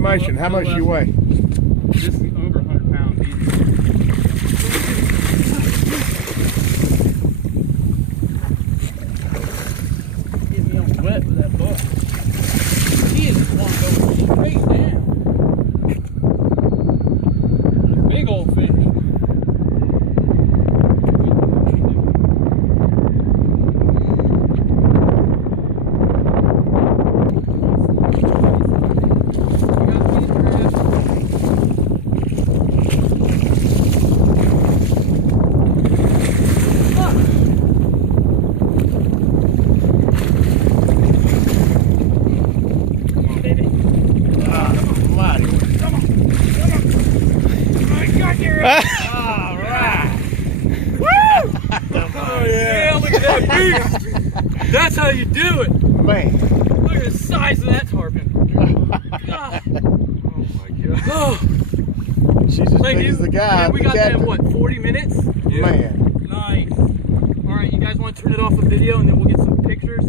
estimation, how much you weigh? This is over 100 pounds easy. Get me on wet with that buck. He is just want to go straight down. Big old fish. Alright! Woo! Oh yeah, look at that beast! That's how you do it! Man. Look at the size of that tarpon. God. Oh my god. Oh. She's as big as the guy. Man, we got that in what, 40 minutes? Yeah. Man. Nice. Alright, you guys want to turn it off the video and then we'll get some pictures?